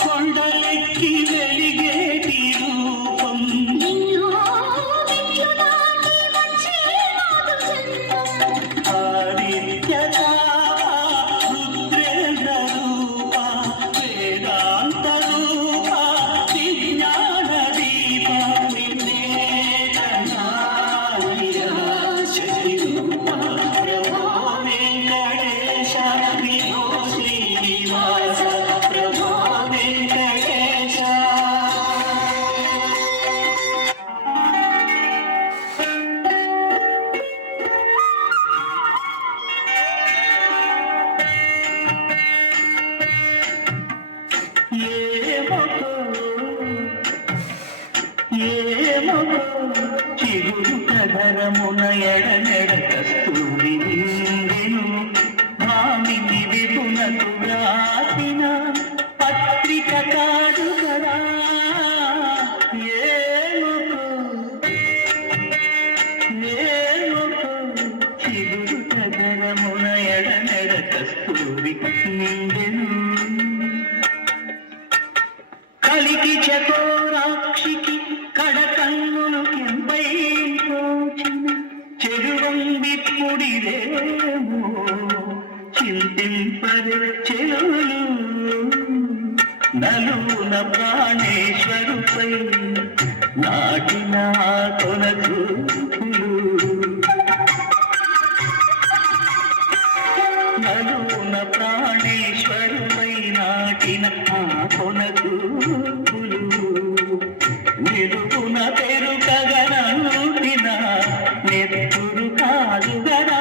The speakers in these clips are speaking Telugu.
కొండలెక్కి వెలిగేటి రూపం చిగురు కధరమున ఎడనెడ కస్తూరి నిండెను భామిని విపునకు వ్రాసిన పత్రిక కాదు కదా చిగురు కధరమున ఎడనెడ కస్తూరి నిండెను కలికి చకోరాక్షికి కడకన్నులు కెంపై తోచిన చెరువంబిప్పుడిదేమో చింతింపరు చెరువులు నలున ప్రాణేశ్వరుపై నాటిన కొనకూపులు నలున ప్రాణేశ్వరుపై నాటిన కొనకూపులు నిలుపున పెరుకగనూటిన నెత్తురు కాదు గదా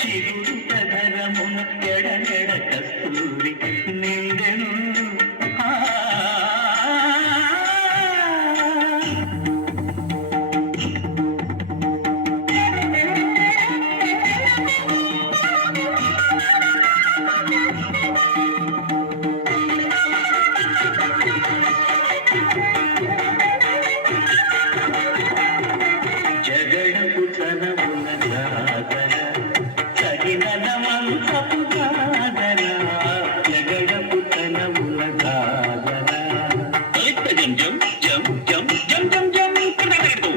చిగురు కధరమున ఎడనెడ కస్తూరి నిండెను జగడపు తనమున జాగర సగినమంతపు జాగర జగడపు తనమున జాగర జం జం జం జం జం జం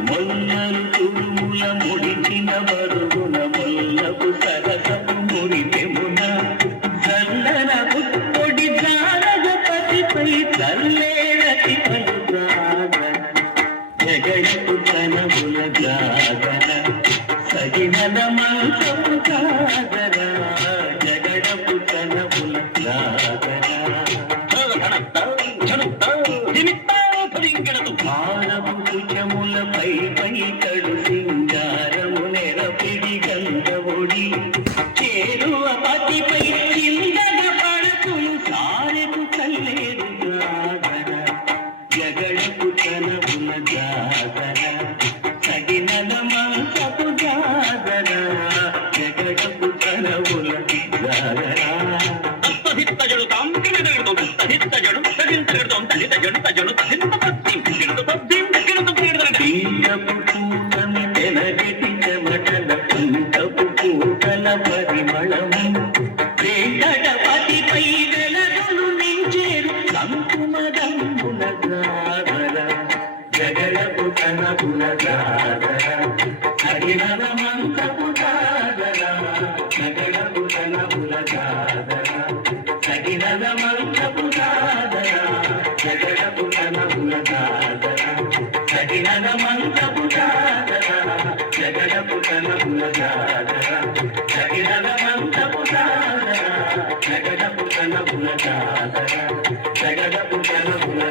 మొల్లలు తురుముల ముడిచిన బరుగున మొల్లపు సరసపు మురిపెమున చల్లన పుట్టొడి జానగపతిపై చల్లేరతి పలు జాగర జగడపు తనముల జాగర సగినద మంచపు జాగర జగడపు తనముల జాగర భారపు కుచములపై పైకడు సింగారము నెరపిడి గంధవుడి చేరువ పతిపై చిందగ పడకును సారెపు చల్లేరు జాగర జగడపు తనముల జాగర సగినద మంచపు జాగర జగడపు తనముల జాగర తీయపు పూటమి తెలగటి చెమటల కుంకపు పూటల పరిమళము వెంకటపతిపై వెలగలు నించేరు సంకుమదంబుల జాగర జగడపు తనముల జాగర సగినద మంచపు జాగర జగడపు తనముల జాగర సగినద మంచపు జాగర జగడపు తనముల జాగర సగినద మంచపు జాగర జగడపు తనముల జాగర సగినద మంచపు జాగర జగడపు తనముల జాగర జగడపు తనముల